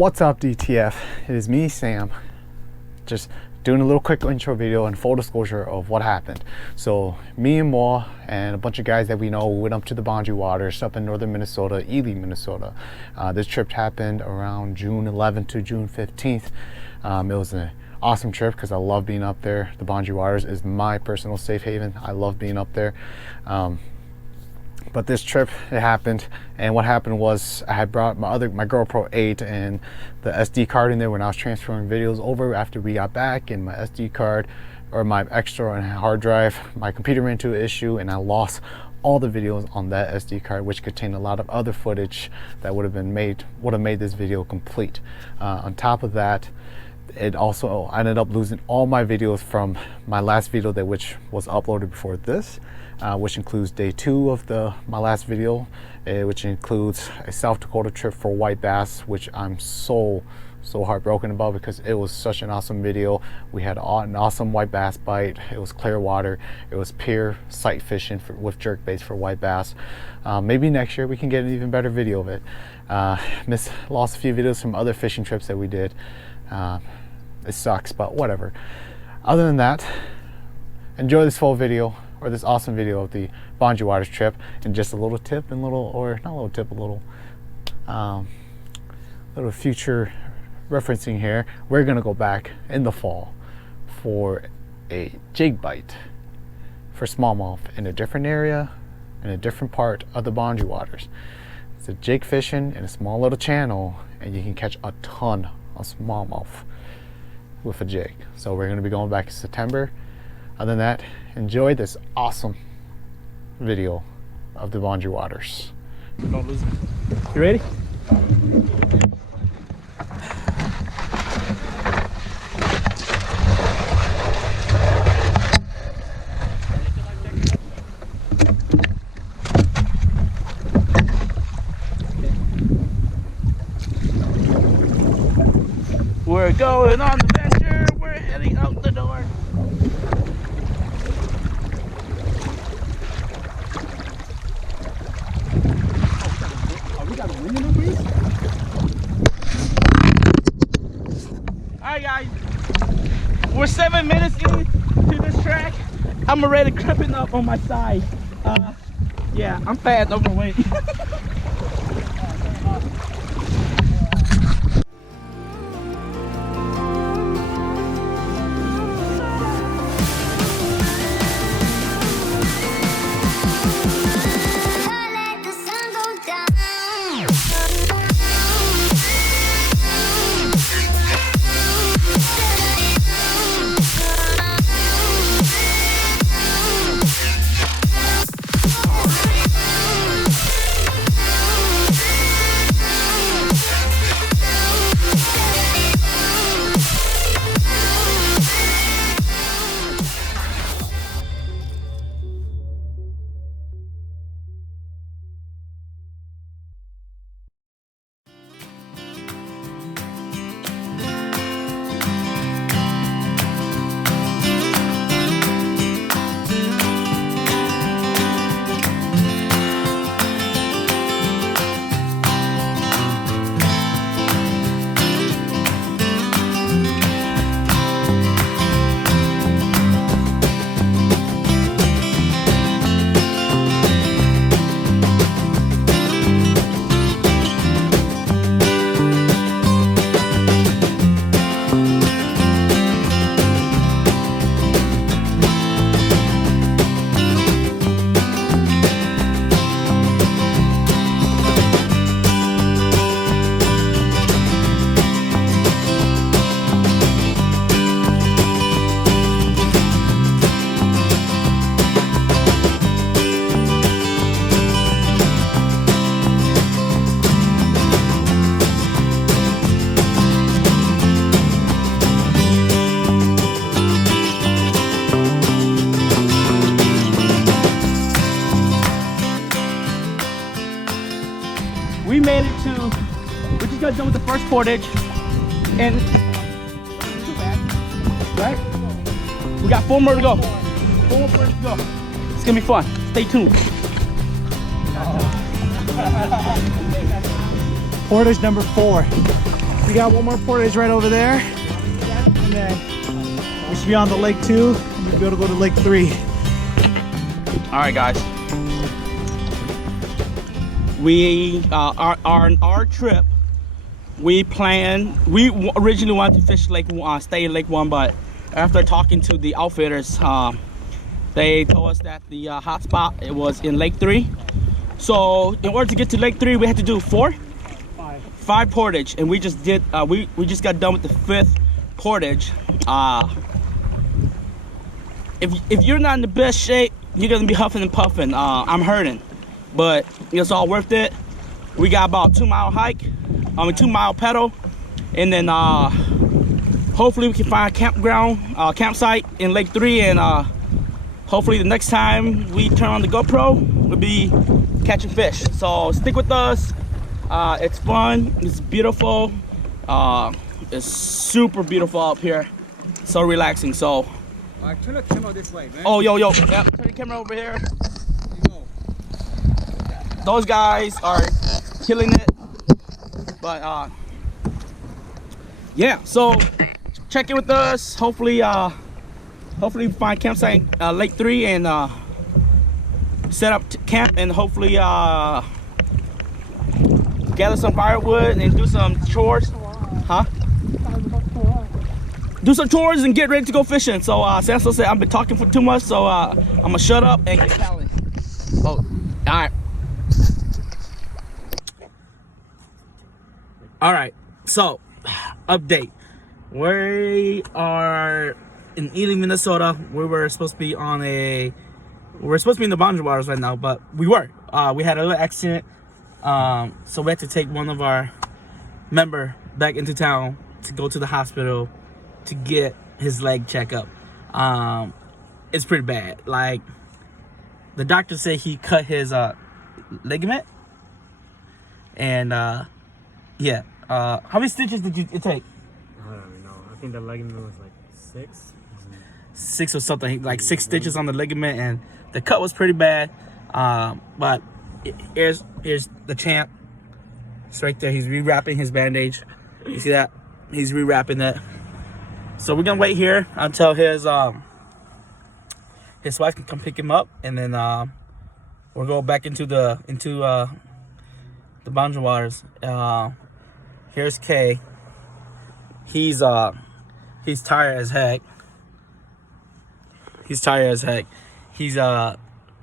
What's up, DTF? It is me, Sam, just doing a little quick intro video and full disclosure of what happened. So me and Moua and a bunch of guys that we know went up to the Boundary Waters up in northern Minnesota, Ely, Minnesota. This trip happened around June 11th to June 15th. It was an awesome trip because I love being up there. The Boundary Waters is my personal safe haven. I love being up there. But this trip, it happened, and what happened was I had brought my GoPro 8 and the SD card in there when I was transferring videos over after we got back, and my SD card, or my extra hard drive, my computer ran into an issue and I lost all the videos on that SD card, which contained a lot of other footage that would have made this video complete. On top of that, it also, I ended up losing all my videos from my last video which was uploaded before this, which includes day 2 of my last video, which includes a South Dakota trip for white bass, which I'm so heartbroken about because it was such an awesome video. We had an awesome white bass bite. It was clear water. It was pure sight fishing with jerk baits for white bass. Maybe next year we can get an even better video of it. Lost a few videos from other fishing trips that we did. It sucks, but whatever. Other than that, enjoy this full video, or this awesome video of the Boundary Waters trip. And just a little tip and little future referencing here. We're gonna go back in the fall for a jig bite for smallmouth in a different area, in a different part of the Boundary Waters. It's a jig fishing in a small little channel, and you can catch a ton of smallmouth with a jig. So we're gonna be going back in September. Other than that, enjoy this awesome video of the Boundary Waters. Don't lose me. You ready? We're going on the venture. We're heading out the door. Alright guys, we're 7 minutes into this track. I'm already creeping up on my side. Yeah, I'm fat and overweight. We made it to, we just got done with the first portage, and not too bad, right? We got 4 more to go. 4 more portages to go. It's gonna be fun. Stay tuned. Portage number 4. We got one more portage right over there. And then we should be on the lake 2. And we'll be able to go to lake 3. All right, guys. We are on our trip. We originally wanted to fish stay in Lake 1, but after talking to the outfitters, they told us that the hot spot, it was in Lake 3. So in order to get to Lake 3, we had to do 5 portage, and we just did. We just got done with the 5th portage. If you're not in the best shape, you're gonna be huffing and puffing. I'm hurting, but it's all worth it. We got about 2-mile hike, 2-mile pedal, and then hopefully we can find a campsite in Lake 3, and hopefully the next time we turn on the GoPro, we'll be catching fish. So stick with us. It's fun. It's beautiful. It's super beautiful up here. So relaxing. So. Turn the camera this way, man. Oh, yo. Yep. Turn the camera over here. Those guys are killing it. But yeah. So check in with us. Hopefully we find campsite in Lake 3 and set up camp, and hopefully gather some firewood and do some chores. Huh? Do some chores and get ready to go fishing. So Sanso said I've been talking for too much, so I'm gonna shut up and get paddling. Oh, all right. So update. We are in Ealing, Minnesota. We're supposed to be in the Boundary Waters right now, but we had a little accident. So we had to take one of our member back into town to go to the hospital to get his leg checked up. It's pretty bad. Like, the doctor said he cut his ligament, and yeah. How many stitches did it take? I don't even know. I think the ligament was like 6. 6 or something, like 6 stitches on the ligament, and the cut was pretty bad. But here's the champ. It's right there. He's rewrapping his bandage. You see that? He's rewrapping it. So we're gonna wait here until his wife can come pick him up, and then we'll go back into the Boundary Waters. Here's Kay. He's tired as heck.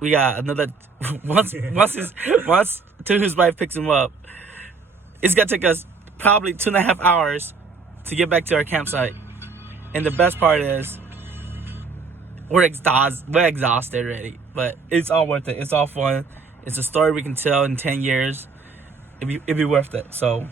We got another once till his wife picks him up, it's gonna take us probably 2.5 hours to get back to our campsite. And the best part is we're exhausted already, but it's all worth it. It's all fun. It's a story we can tell in 10 years. It'd be worth it. So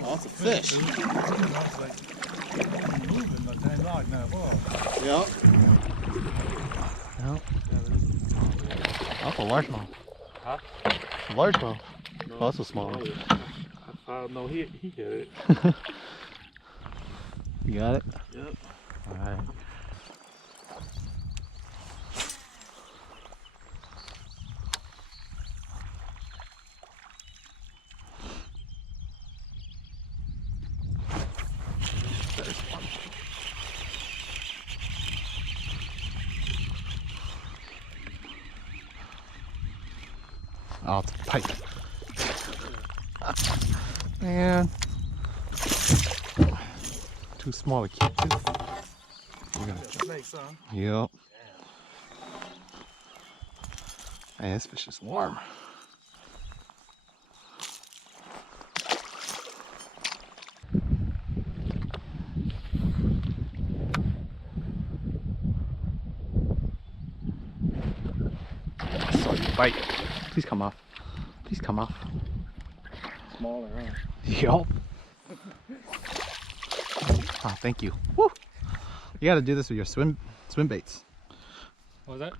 Lots of fish. Yep. Yep. That's a largemouth. Huh? Largemouth. No, oh, that's a small one. No, he hit it. You got it? Yep. Alright. Oh, it's a pike. Man. Too small to keep too. Yep. Man, this fish is warm. I saw you bite. Please come off. Please come off. Smaller, huh? Yup. Oh, thank you. Woo. You gotta do this with your swim baits. What was that?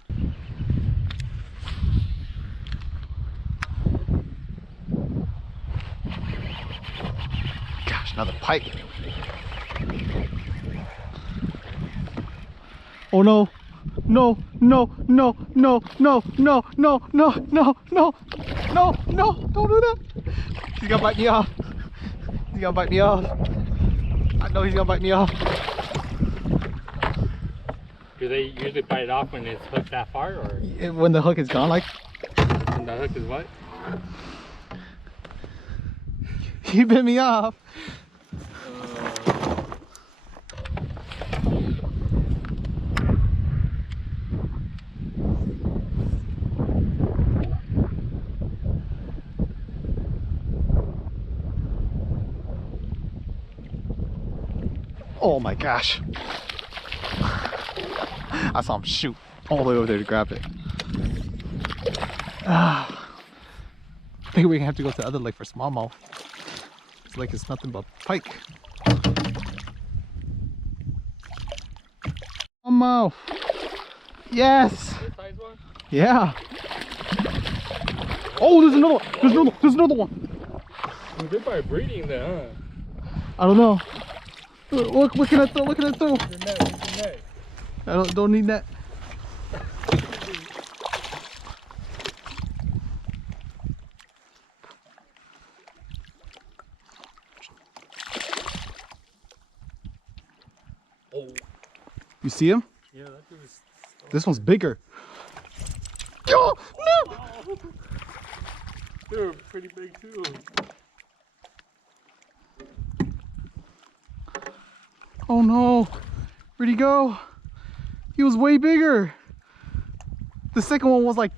Gosh, another pike. Oh no. No, no, no, no, no, no, no, no, no, no, no, no, don't do that. He's gonna bite me off. He's gonna bite me off. I know he's gonna bite me off. Do they usually bite it off when it's hooked that far, or When the hook is gone, like? when the hook is what? He bit me off. Oh my gosh. I saw him shoot all the way over there to grab it. I think we're gonna have to go to the other lake for smallmouth. This lake is nothing but pike. Smallmouth. Yes. This size one? Yeah. Oh, there's another one. There's another one. Well, they're probably breeding there, I don't know. What can I throw? What can I throw? huh? Use your net. I don't need that. Oh. You see him? Yeah, that dude is. This one's bigger. Oh, no! They're pretty big too. Oh no. Where'd he go? He was way bigger. The second one was like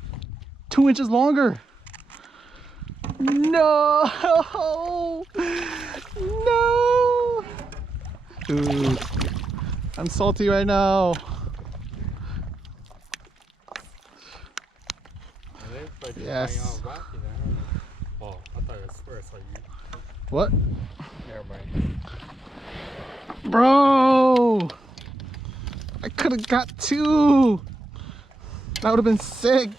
2 inches longer. No! No! Dude, I'm salty right now. Yes. Oh, I thought I swear I saw you. What? Never mind. Bro! I could have got 2. That would have been sick.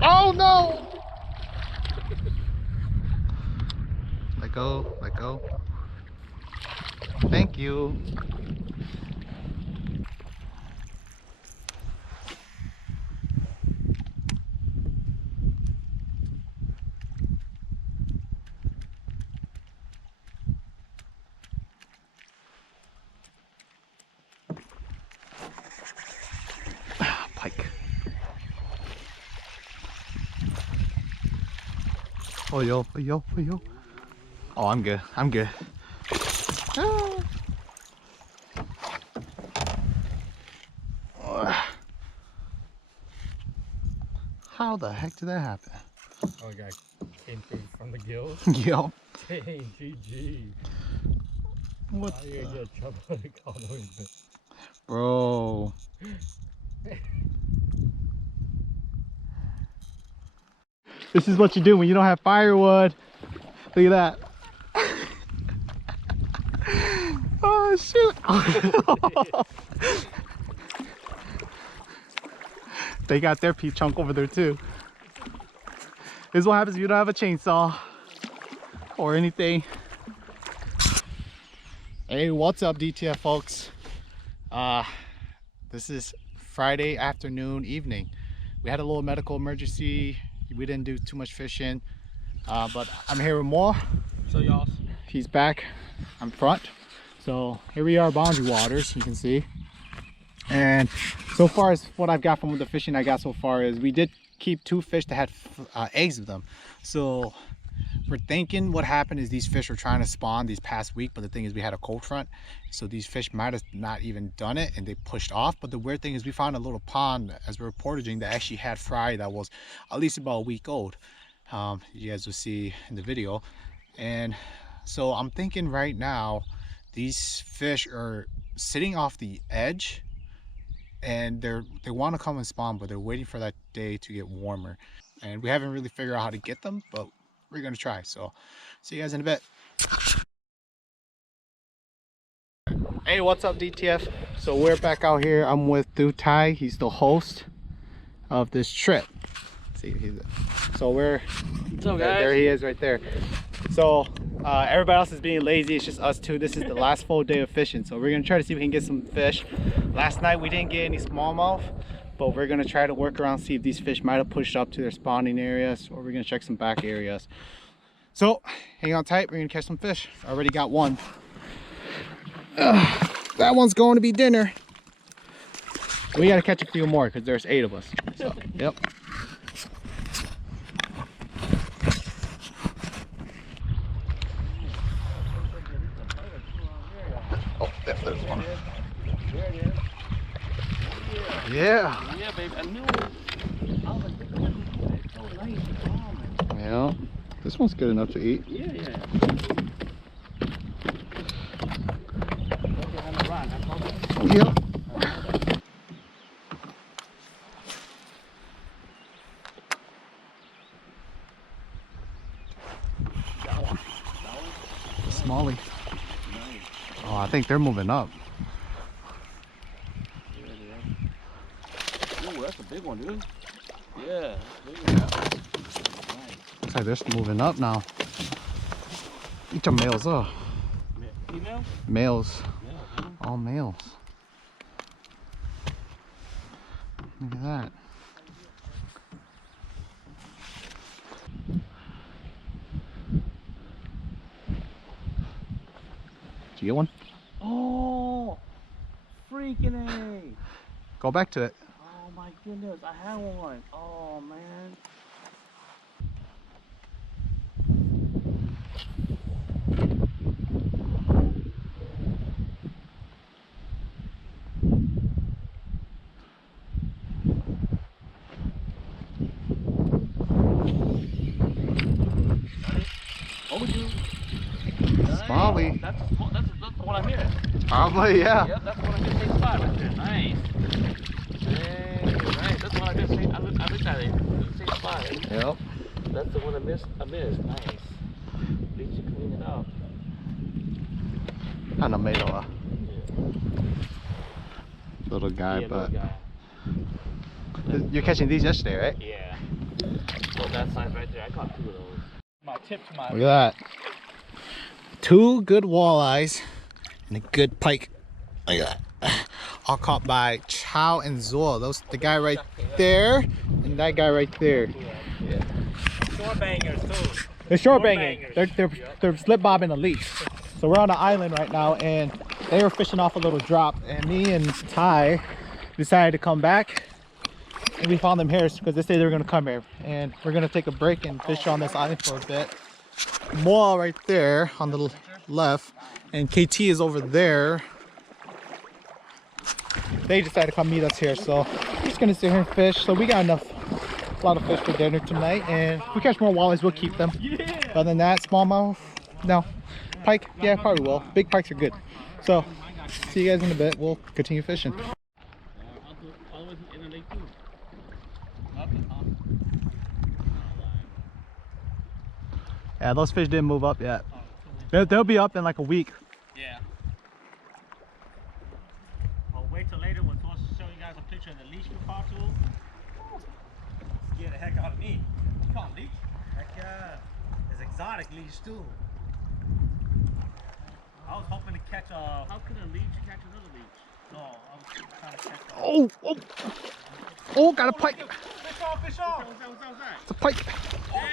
Oh no! Let go, let go. Thank you. Pike. Oh yo, oh yo, oh yo. Oh, I'm good. I'm good. Ah. How the heck did that happen? Oh, guy came through from the gills. Yo. Dang, GG. What? How you gonna get trouble all the way there? Bro. This is what you do when you don't have firewood. Look at that. Oh shoot. They got their peep chunk over there too. This is what happens if you don't have a chainsaw or anything. Hey, what's up DTF folks? This is Friday afternoon, evening. We had a little medical emergency We didn't do too much fishing, but I'm here with Moua. So y'all, He's back. I'm front. So here we are, Boundary Waters. You can see. And so far as what I've got from the fishing I got so far is we did keep 2 fish that had eggs with them. So we're thinking what happened is these fish were trying to spawn these past week, but the thing is we had a cold front, so these fish might have not even done it and they pushed off. But the weird thing is we found a little pond as we were portaging that actually had fry that was at least about a week old. You guys will see in the video. And so I'm thinking right now these fish are sitting off the edge and they want to come and spawn, but they're waiting for that day to get warmer, and we haven't really figured out how to get them, but we're gonna try. So see you guys in a bit. Hey, what's up, DTF? So we're back out here. I'm with Bwca. He's the host of this trip. See, so we're what's up, guys? There he is right there. So everybody else is being lazy. It's just us two. This is the last full day of fishing, so we're gonna try to see if we can get some fish. Last night we didn't get any smallmouth, but we're gonna try to work around, see if these fish might have pushed up to their spawning areas, or we're gonna check some back areas. So hang on tight, we're gonna catch some fish. I already got one. That one's going to be dinner. We gotta catch a few more because there's 8 of us. So yep. Oh, there's one. Yeah. Yeah, baby. I knew it. I was like, it's so nice. Oh, man. Yeah. This one's good enough to eat. Yeah. Yep. Smallie. Oh, I think they're moving up. Ooh, that's a big one, dude. Yeah. Looks like they're moving up now. Each of males, Female? males, Yeah. all males. Look at that. Did you get one? Oh, freaking A. Go back to it. Oh my goodness, I had one. Oh man. Oh, dude. Smallie. That's the one I'm here. Probably, yeah. Yep, that's the one I'm here. Same spot right there. Nice. Dang, nice. That's the one I missed. I looked at it. Same spot. Yep. That's the one I missed. Nice. At least you clean it up. Kind of made a Yeah. little guy, Yeah, but little guy. you're catching these yesterday, right? Yeah. So that size right there, I caught 2 of those. My tip to my. Look at that. 2 good walleyes and a good pike. Look at that. All caught by Chow and Zoa. Those, the guy right there and that guy right there. Yeah. Short bangers too. They're short banging. They're slip bobbing a leash. So we're on an island right now, and they were fishing off a little drop, and me and Ty decided to come back, and we found them here because they said they were gonna come here, and we're gonna take a break and fish on this island for a bit. Moua right there on the left, and KT is over there. They decided to come meet us here, so we're just gonna sit here and fish. So we got a lot of fish for dinner tonight, and if we catch more walleyes, we'll keep them. Other than that, smallmouth, no. Pike, yeah, probably will. Big pikes are good. So see you guys in a bit. We'll continue fishing. Yeah, those fish didn't move up yet. They'll be up in like a week. Yeah. Well, wait till later. We're supposed to show you guys a picture of the leash we caught to. Scared the heck out of me. You caught leash? Heck yeah. It's exotic leash too. I was hoping to catch a. How could a leech catch another leech? No, I was trying to catch a. Oh, got a pike. Fish off. It's a pike. Oh,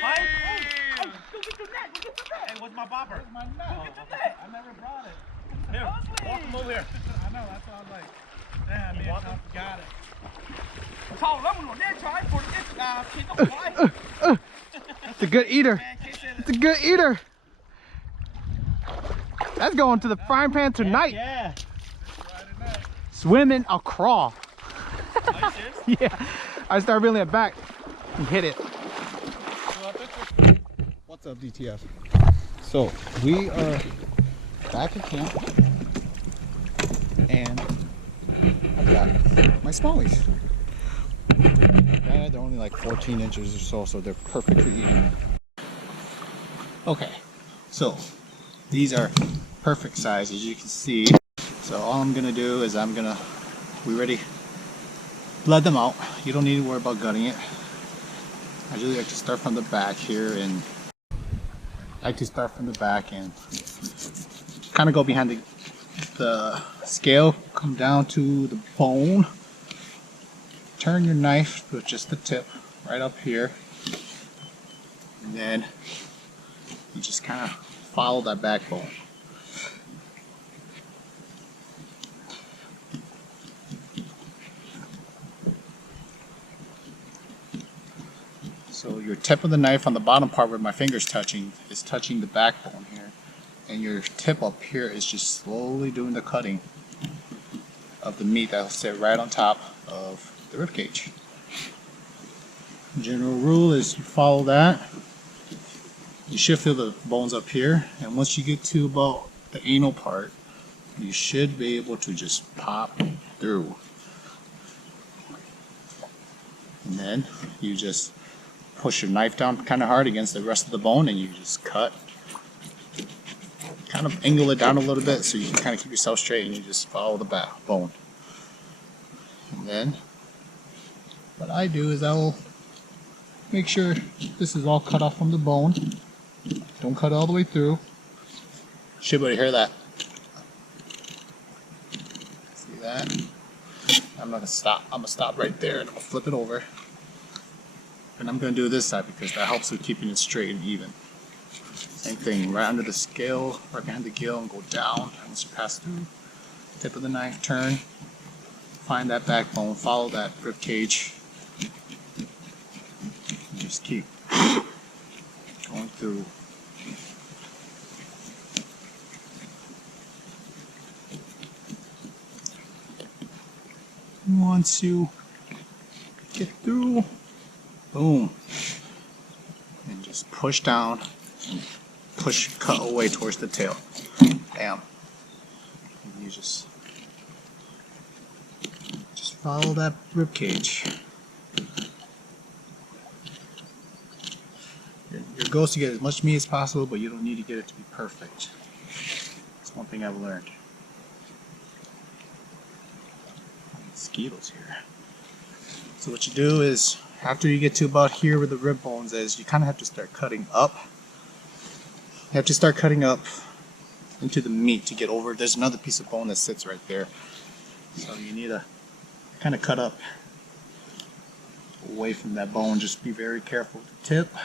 pike? Oh, go get your net. Go get your net. Hey, what's my bobber? Where's my net? Go get your net. I never brought it. Here, walk him over here. I know, that's all like. Damn, man, I got it. It's a good eater. It's a good eater. That's going to the frying pan tonight. Yeah. Swimming a crawl. Are you serious? Yeah. I start reeling it back and hit it. What's up, DTF? So we are back at camp, and I've got my smallies. They're only like 14 inches or so, so they're perfect for eating. Okay, so these are perfect size, as you can see. So all I'm gonna do is we already bled them out. You don't need to worry about gutting it. I usually like to start from the back here, and kind of go behind the scale, come down to the bone. Turn your knife with just the tip right up here, and then you just kind of follow that backbone. So your tip of the knife on the bottom part where my finger's touching is touching the backbone here, and your tip up here is just slowly doing the cutting of the meat that'll sit right on top of the rib cage. General rule is you follow that. You should feel the bones up here, and once you get to about the anal part, you should be able to just pop through. And then you just push your knife down kind of hard against the rest of the bone, and you just cut. Kind of angle it down a little bit so you can kind of keep yourself straight, and you just follow the bone. And then what I do is I will make sure this is all cut off from the bone. Don't cut all the way through. Should be able to hear that. See that? I'm gonna stop. I'm gonna stop right there, and I'm gonna flip it over. And I'm gonna do this side because that helps with keeping it straight and even. Same thing, right under the scale, right behind the gill, and go down. Once you pass through, tip of the knife, turn, find that backbone, follow that rib cage. And just keep going through. Once you get through, boom, and just push down and cut away towards the tail. Bam. And you just follow that rib cage. Your goal is to get as much meat as possible, but you don't need to get it to be perfect. That's one thing I've learned. Mosquitoes here. So what you do is, after you get to about here where the rib bones is, you kind of have to start cutting up. You have to start cutting up into the meat to get over. There's another piece of bone that sits right there. So you need to kind of cut up away from that bone. Just be very careful with the tip.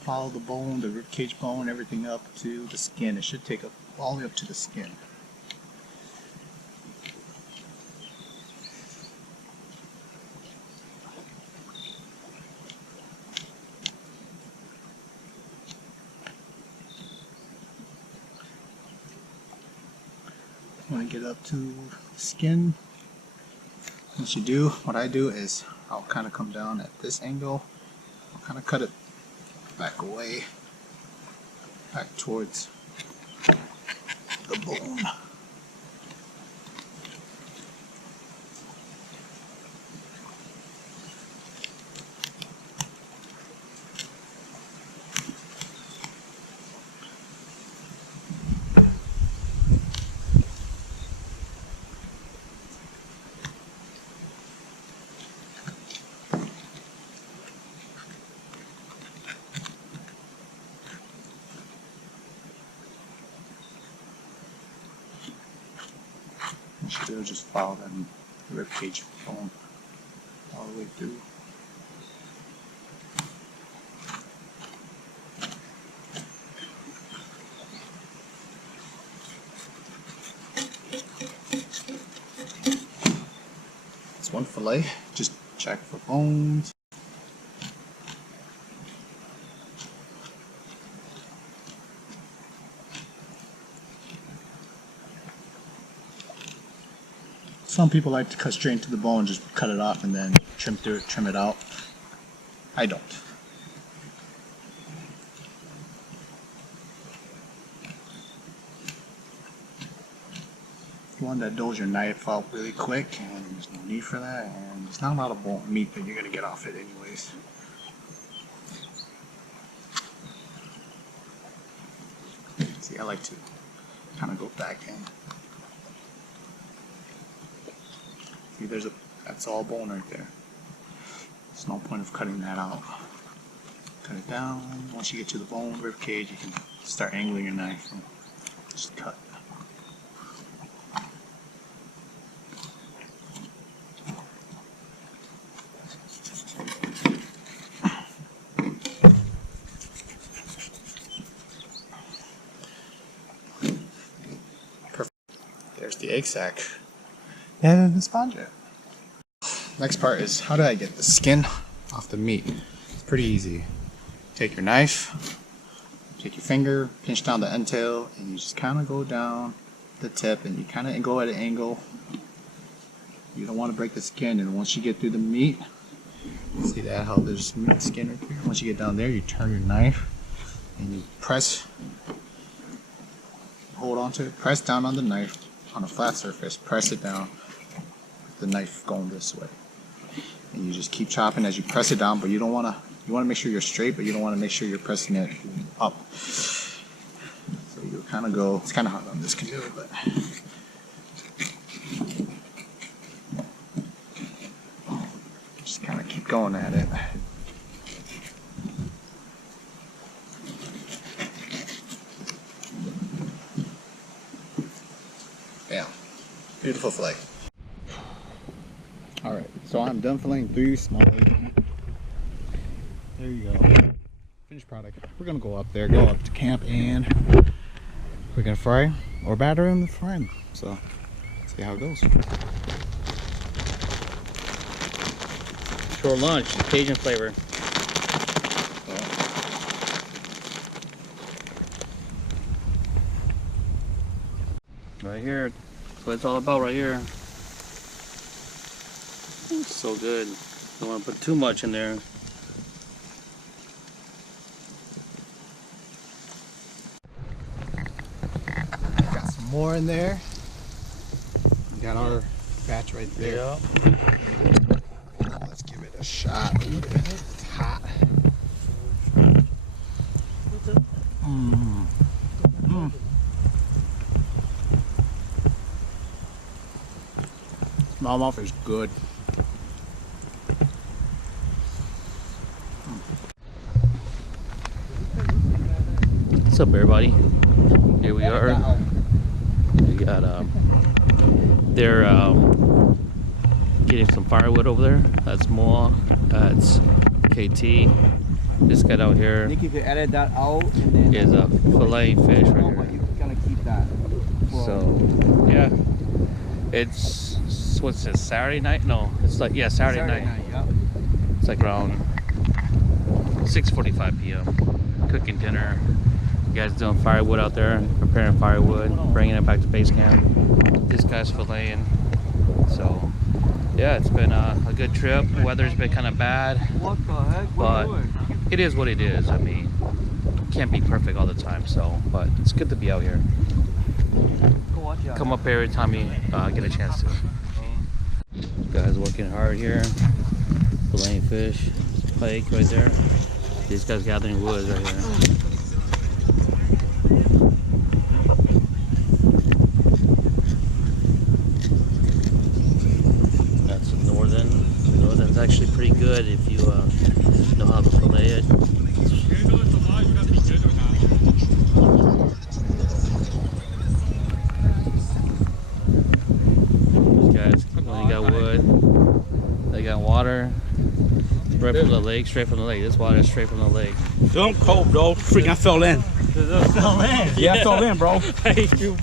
Follow the bone, the rib cage bone, everything up to the skin. It should take up all the way up to the skin. Want to get up to the skin. What you do, what I do is I'll kind of come down at this angle. I'll kind of cut it back away, back towards the bone. You should just follow that rib cage bone all all the way through. It's one fillet. Just check for bones. Some people like to cut straight into the bone, just cut it off and then trim through it, trim it out. I don't. One that doles your knife out really quick, and there's no need for that, and there's not a lot of bone meat that you're gonna get off it anyways. See, I like to kind of go back in. See, that's all bone right there. There's no point of cutting that out. Cut it down. Once you get to the bone, rib cage, you can start angling your knife and just cut. Perfect. There's the egg sac. And the sponge. Next part is, how do I get the skin off the meat? It's pretty easy. Take your knife, take your finger, pinch down the end tail, and you just kind of go down the tip, and you kind of go at an angle. You don't want to break the skin, and once you get through the meat, see that, how there's meat skin right here? Once you get down there, you turn your knife, and you press, hold on to it, press down on the knife, on a flat surface, press it down, the knife going this way, and you just keep chopping as you press it down, but you don't want to, you want to make sure you're straight, but you don't want to make sure you're pressing it up. So you kind of go, it's kind of hard on this canoe, but just kind of keep going at it. Bam. Beautiful fillet. Alright, so I'm done filleting 3 small. There you go. Finished product. We're gonna go up there, go up to camp, and we're gonna fry or batter in the frying. So, see how it goes. Short lunch, Cajun flavor. Right here. That's what it's all about right here. It's so good. Don't want to put too much in there. Got some more in there. We got our batch right there. Yeah. Let's give it a shot. It's hot. Mmm. Mmm. Smallmouth is good. What's up, everybody? Here we are. We got they're getting some firewood over there. That's Moua. That's KT. This guy out here Nick, you could edit that out and then is a filleting fish right but here. you're gonna keep that. So yeah, it's what's this, Saturday night? No, it's like, yeah, Saturday night. Yeah. It's like around 6:45 p.m. Cooking dinner. You guys doing firewood out there, preparing firewood, bringing it back to base camp. This guy's filleting. So yeah, it's been a good trip. Weather's been kind of bad, What the heck? but it is what it is. I mean, can't be perfect all the time. So, but it's good to be out here. Come up every time you get a chance to. Guys working hard here, filleting fish, pike right there. These guys gathering wood right here. That's northern. Northern's actually pretty good if you know how to fillet it. These guys, when you got wood, they got water. water. Right from the lake, straight from the lake. This water is straight from the lake. Dude, I'm cold, bro. Freaking, I fell in. Yeah, I fell in, bro.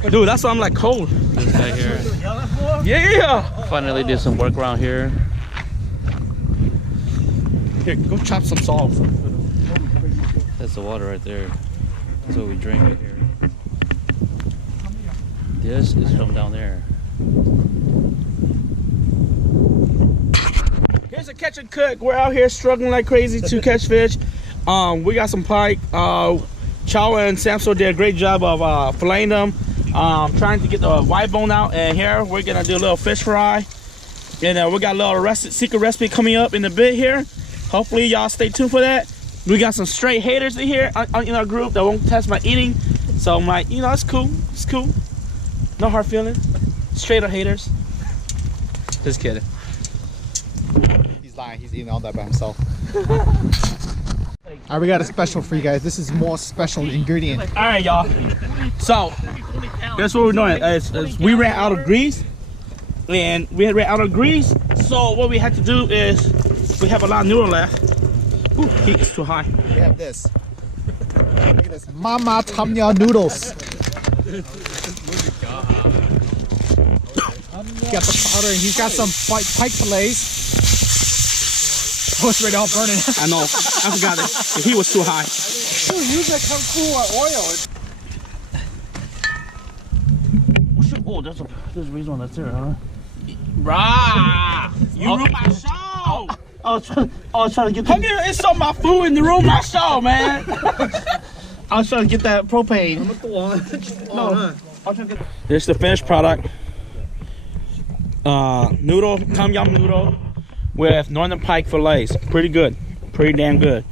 Dude, that's why I'm like cold. This guy here. Yeah. Finally did some work around here. Here, go chop some salt. That's the water right there. That's what we drink right here. This is from down there. Here's a catch and cook. We're out here struggling like crazy to catch fish. We got some pike. Chow and Samso did a great job of filleting them. Trying to get the white bone out. And here we're gonna do a little fish fry. And we got a little secret recipe coming up in a bit here. Hopefully y'all stay tuned for that. We got some straight haters in here in our group that won't test my eating. So I'm like, you know, it's cool. It's cool. No hard feelings. Straight up haters. Just kidding. He's lying. He's eating all that by himself. Alright, we got a special for you guys. This is more special ingredient. All right, y'all. So that's what we're doing. We ran out of grease, and we had ran out of grease. So what we had to do is we have a lot of noodle left. Ooh, heat is too high. We have this. Look at this. Mama Tamya noodles. He got the powder and he's got some pike fillets. Oh, it's ready to all burning. I know. I forgot it. The heat was too high. Use that kung fu oil. Oh, there's a reason that's there, huh? Rah! You ruined my show! I was trying to get Come here, it's on my food in the room, my show, man! I was trying to get that propane. No. There's the finished product. Noodle, tom yum noodle with northern pike fillets. Pretty good. Pretty damn good.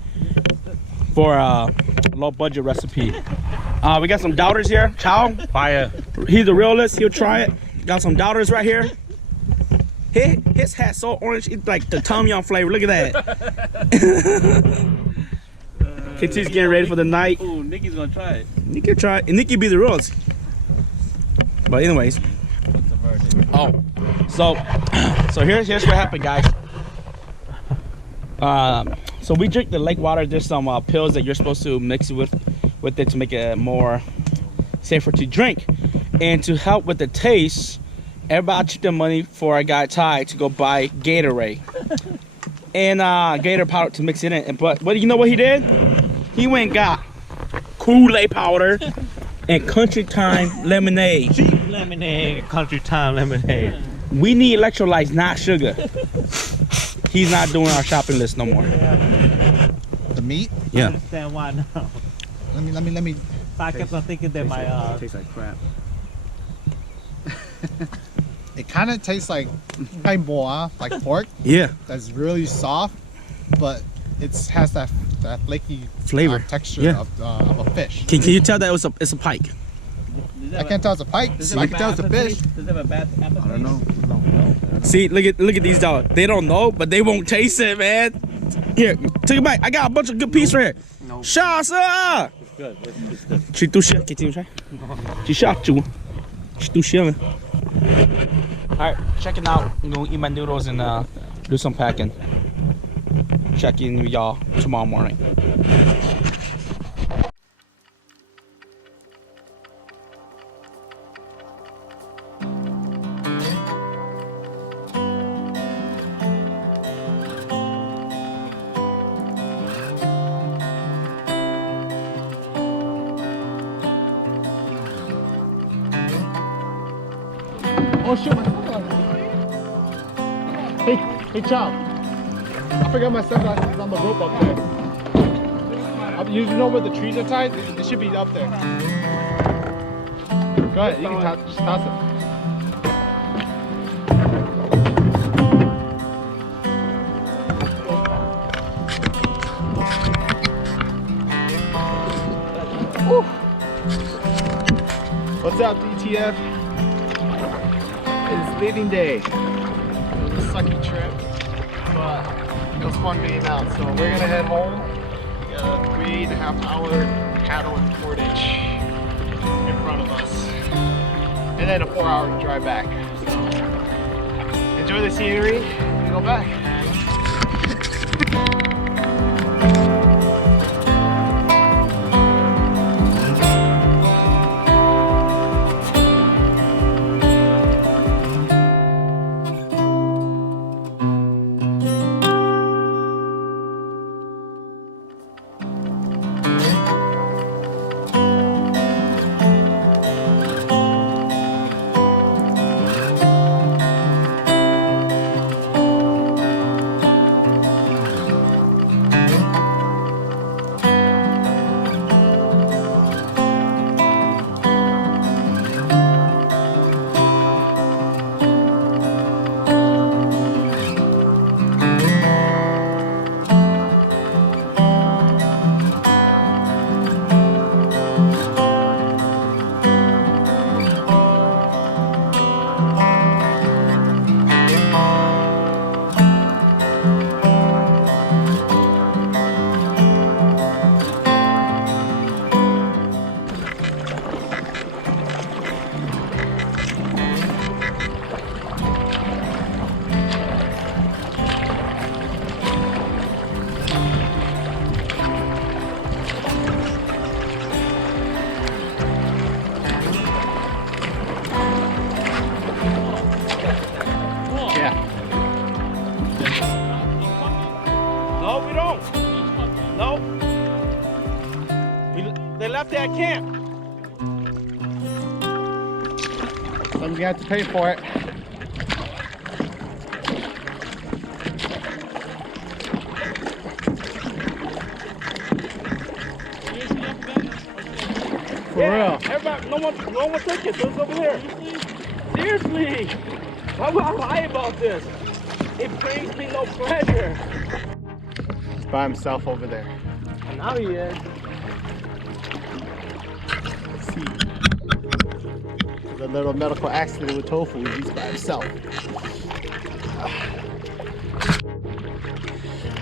For a low budget recipe. We got some doubters here. Chow. Fire. He's the realist. He'll try it. Got some doubters right here. His hat's so orange, it's like the tom yum flavor. Look at that. KT's getting ready for the night. Oh, Nikki's gonna try it. Nikki try it. And Nikki be the realist. But anyways. Oh. So here's what happened, guys. So we drink the lake water. There's some pills that you're supposed to mix it with it to make it more safer to drink. And to help with the taste, everybody took their money for a guy Ty to go buy Gatorade and Gator powder to mix it in. But you know what he did? He went and got Kool-Aid powder and Country Time lemonade. Cheap lemonade, Country Time lemonade. We need electrolytes, not sugar. He's not doing our shopping list no more. The meat? Yeah. I understand why now. Let me. I kept on thinking that my tastes like crap. It kind of tastes like Bwca, like pork. Yeah. That's really soft, but it has that flaky Flavor. texture Yeah. of a fish. Can you tell that it's a pike? I can't tell it's a pike. I can tell it's a fish. Does it have a bad aftertaste? I don't know. See, look at these dogs. They don't know, but they won't taste it, man. Here, take it back. I got a bunch of good pieces right here. No. Shasa! It's good. It's good. She too shit. Can you try? She shot you. She too shit. Alright, check it out. I'm gonna eat my noodles and do some packing. Check in with y'all tomorrow morning. Oh shit, my sunglasses. Hey, Chow. I forgot my sunglasses on the rope up there. You know where the trees are tied? They should be up there. Go ahead, you can just toss it. Woo. What's up, DTF? It's leaving day. It was a sucky trip, but it was fun being out. So we're gonna head home. We got a 3.5-hour paddle and portage in front of us, and then a 4-hour drive back. So enjoy the scenery and go back. that camp. Somebody's gonna have to pay for it. For real. Everybody, no one take it. So it's over here. Seriously. Why would I lie about this? It brings me no pleasure. He's by himself over there. And now he is. See. The little medical accident with Tofu, he's by himself.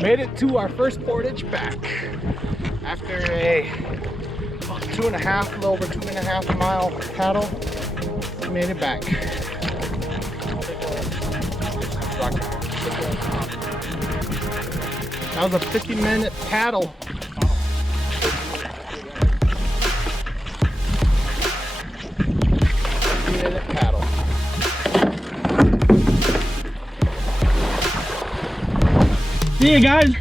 Made it to our first portage back. After a about 2.5, a little over 2.5 mile paddle, we made it back. That was a 50-minute paddle. Paddle. See you guys.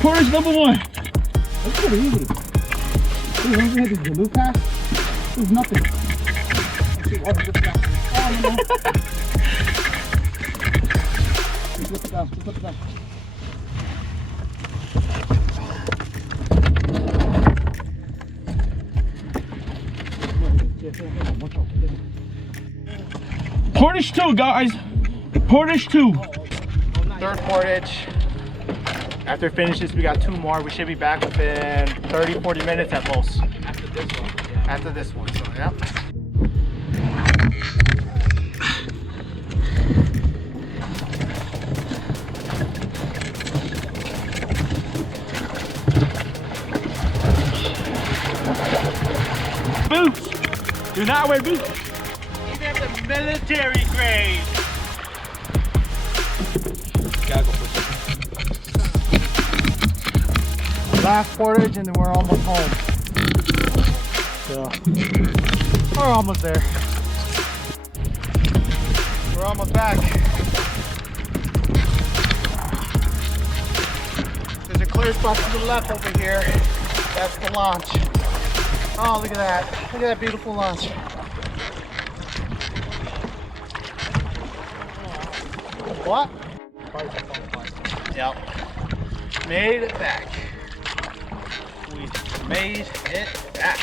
Portage number 1. That's pretty easy. We had this canoe pack. There's nothing. Oh, no. Just look at that. Just look at that. Portage 2, guys. Portage 2. Third portage. After we finish this, we got 2 more. We should be back within 30-40 minutes at most. After this one. After this one, so yeah. Boots. Do not wear boots. Even at the military grade. Gotta go push it. Last portage and then we're almost home. So we're almost there. We're almost back. There's a clear spot to the left over here. That's the launch. Oh, look at that. Look at that beautiful launch. What? Yep. Made it back. We made it back.